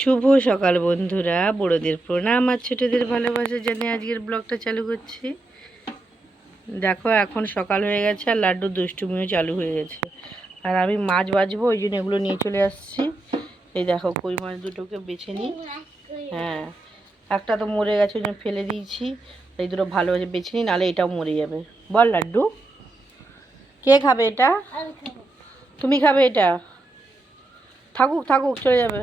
শুভ সকাল বন্ধুরা। বড়দের প্রণাম আর ছোটদের ভালোবাসা জানিয়ে আজকের ব্লগটা চালু করছি। দেখো এখন সকাল হয়ে গেছে আর লাড্ডু দুষ্টুমিও চালু হয়ে গেছে। আর আমি মাছ বাজবো ওই জন্য এগুলো নিয়ে চলে আসছি। এই দেখো কই মাছ দুটোকে বেছে নিই। হ্যাঁ একটা তো মরে গেছে ওই জন্য ফেলে দিয়েছি। এই দুটো ভালোভাবে বেছে নিই নাহলে এটাও মরে যাবে। বল লাড্ডু কে খাবে এটা? তুমি খাবে এটা? থাকুক থাকুক চলে যাবে।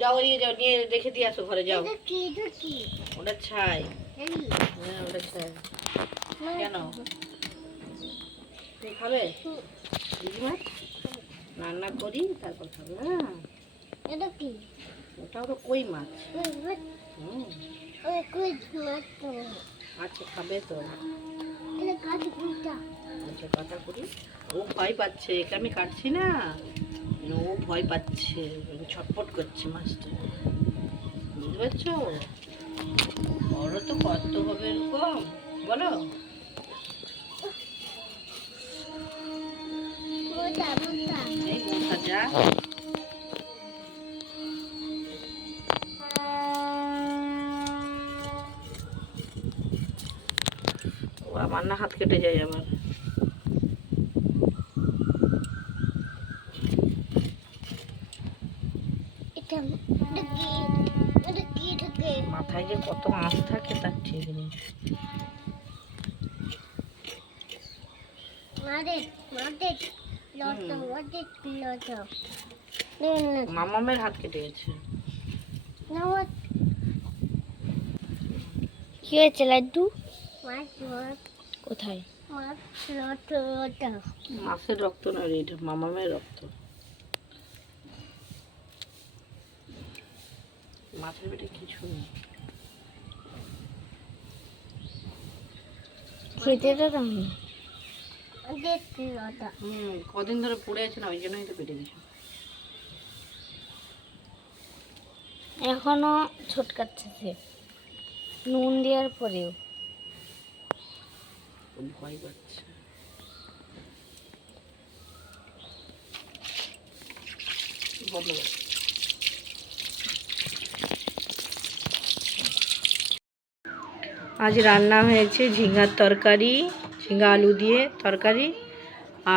যাও ওদিকে যাও নিয়ে রেখে দিয়ে আসো ঘরে যাও। ওটা ছাই। হ্যাঁ ওটা ছাই। কেন? তুমি খাবে? রান্না করি তারপর খাবে হ্যাঁ। ওটাও তো কই মাছ? আচ্ছা খাবে তো। আচ্ছা কাটা করি ও ভয় পাচ্ছে একে আমি কাটছি না। ও ভয় পাচ্ছে ছটপট করছে মাছটা। বুঝতে পারছ? বড় তো কত হবে এরকম? বলো। যা ও আমার না হাত কেটে যায় আবার। মাথায় যে কত মাছ থাকে তার ঠিক নেই। মামামের হাত কেটে গেছে। কি হয়েছে লাড্ডু? কোথায়? মাছের রক্ত না রে এটা মামামের রক্ত। মাছের পেটে কিছু নেই। কদিন ধরে পড়ে আছে না ওই জন্যই তো পেটে কিছু এখনও ছোটকাচ্ছে সে। নুন দেওয়ার পরেও। ভয় পাচ্ছে। বলো আজ রান্না হয়েছে ঝিঙ্গার তরকারি, ঝিঙ্গা আলু দিয়ে তরকারি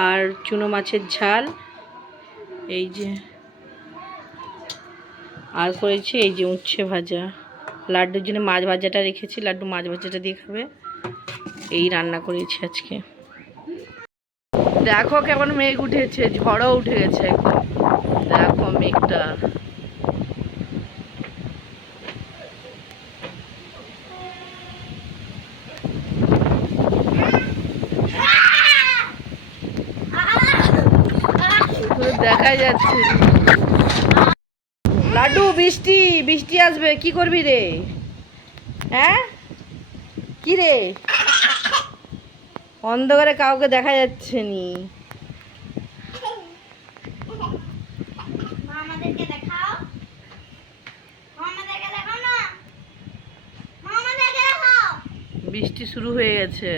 আর চুনো মাছের ঝাল। এই যে আর করেছি এই যে উচ্ছে ভাজা। লাড্ডুর জন্য মাছ ভাজাটা রেখেছি, লাড্ডু মাছ ভাজাটা দিয়ে খাবে। এই রান্না করেছি আজকে। দেখো কেমন মেঘ উঠেছে, ঝড়ও উঠে গেছে দেখো মেঘটা পুরো দেখা যাচ্ছে লাড্ডু বৃষ্টি বৃষ্টি আসবে কি করবি রে? হ্যাঁ? কি রে? অন্ধকারে কাউকে দেখা যাচ্ছে নি। বৃষ্টি শুরু হয়ে গেছে।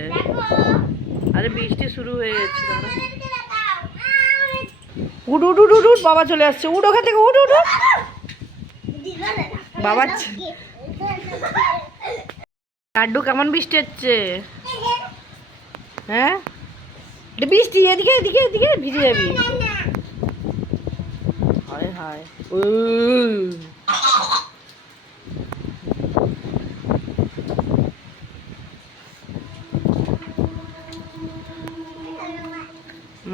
আরে বৃষ্টি শুরু হয়ে গেছে। উঠ উড উড উড উড বাবা চলে আসছে। উড ওখান থেকে উড উড। বাবা লাড্ডু কেমন বৃষ্টি হচ্ছে? হ্যাঁ? বৃষ্টি এদিকে এদিকে এদিকে ভিজে যাবি। হায় হায়।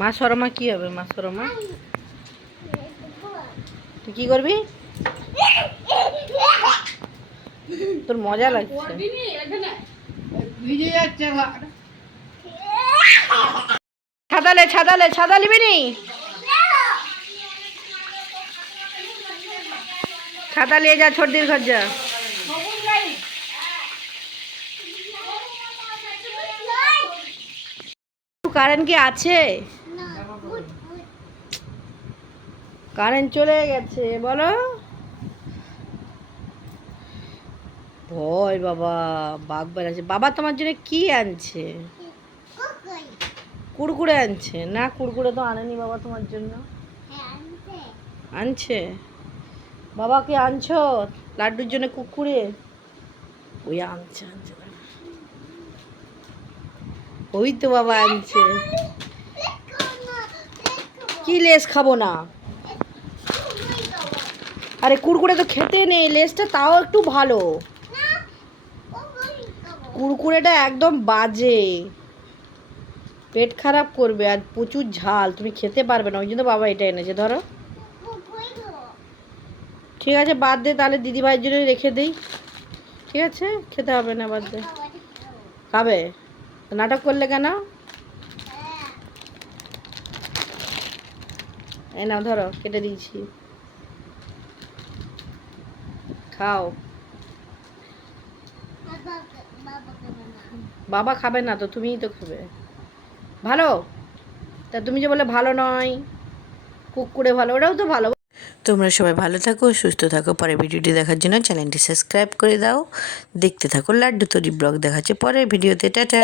মা সরমা কি হবে, মা সরমা? তুই কি করবি? তোর মজা লাগছে। ছাদালে ছাদালে, ছাদা নিবি নি? ছাতা নিয়ে যা ছোটদির ঘর যা। কারেন্ট কি আছে? কারেন্ট চলে গেছে, বলো। ভয় বাবা, বাঘ বেড়াচ্ছে। বাবা তোমার জন্য কি আনছে? কুড়কুড়ে আনছে। না কুড়কুড়ে তো আনেনি বাবা তোমার জন্য। আনছে? বাবা কি আনছো? লাড্ডুর জন্য কুকুরে ওই আনছে আনছে। ওই তো বাবা আনছে। কি লেস খাব না? আরে কুড়কুড়ে তো খেতে নেই, লেসটা তাও একটু ভালো। কুড়কুড়েটা একদম বাজে। পেট খারাপ করবে আর প্রচুর ঝাল, তুমি খেতে পারবে না, ওই জন্য বাবা এটা এনেছে, ধরো। ঠিক আছে, বাদ দে, তাহলে দিদি ভাইয়ের জন্য রেখে দিই। ঠিক আছে, খেতে হবে না, বাদ দে। খাবে? নাটক করলে কেন? এই নাও, ধরো, কেটে দিয়েছি। খাও। বাবা খাবে না তো, তুমিই তো খাবে। ভালো? তা তুমি যে বলে ভালো নয়, কুকুরে ভালো, ওটাও তো ভালো। তোমরা সবাই ভালো থাকো, সুস্থ থাকো। পরের ভিডিওটি দেখার জন্য চ্যানেলটি সাবস্ক্রাইব করে দাও। দেখতে থাকো লাড্ডু তরি ব্লগ দেখাচ্ছে পরের ভিডিওতে। টাটা!